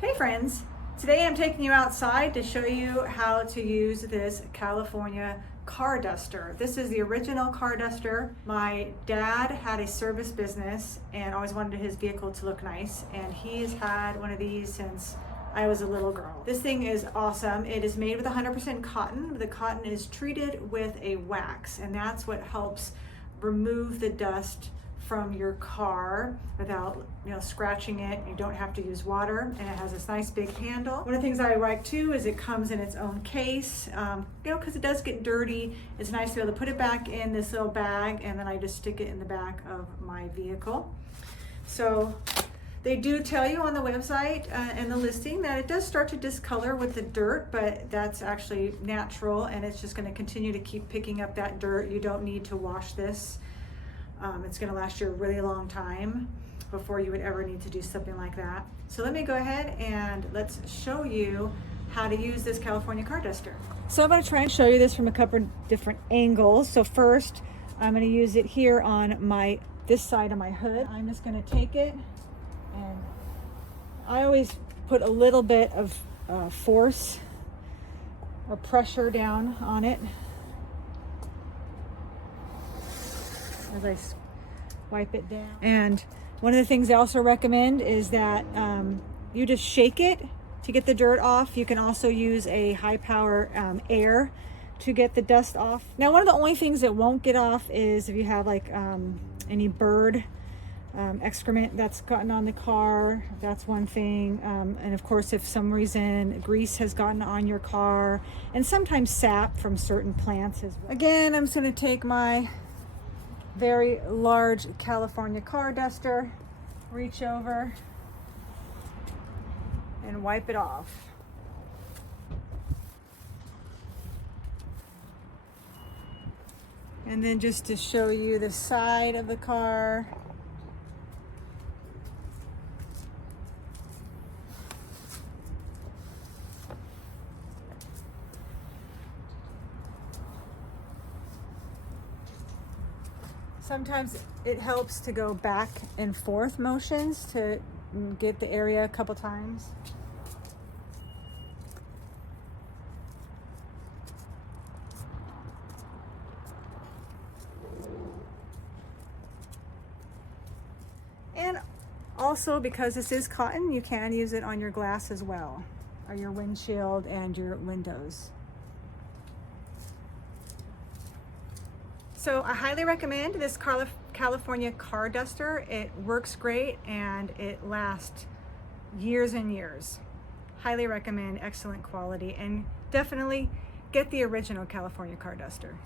Hey friends, today I'm taking you outside to show you how to use this California car duster. This is the original car duster. My dad had a service business and always wanted his vehicle to look nice, and he's had one of these since I was a little girl. This thing is awesome. It is made with 100% cotton. The cotton is treated with a wax, and that's what helps remove the dust from your car without scratching it. You don't have to use water, and it has this nice big handle. One of the things I like too is it comes in its own case, because it does get dirty. It's nice to be able to put it back in this little bag, and then I just stick it in the back of my vehicle. So they do tell you on the website and the listing that it does start to discolor with the dirt, but that's actually natural, and it's just going to continue to keep picking up that dirt. You don't need to wash this. It's going to last you a really long time before you would ever need to do something like that. So let me go ahead and let's show you how to use this California car duster. So I'm going to try and show you this from a couple different angles. So first, I'm going to use it here on this side of my hood. I'm just going to take it, and I always put a little bit of force or pressure down on it as I wipe it down. And one of the things I also recommend is that you just shake it to get the dirt off. You can also use a high power air to get the dust off. Now, one of the only things that won't get off is if you have like any bird excrement that's gotten on the car. That's one thing. And of course, if some reason grease has gotten on your car, and sometimes sap from certain plants as well. Again, I'm just going to take my very large California car duster, reach over and wipe it off. And then just to show you the side of the car. Sometimes it helps to go back and forth motions to get the area a couple times. And also, because this is cotton, you can use it on your glass as well, or your windshield and your windows. So I highly recommend this California car duster. It works great and it lasts years and years. Highly recommend, excellent quality, and definitely get the original California car duster.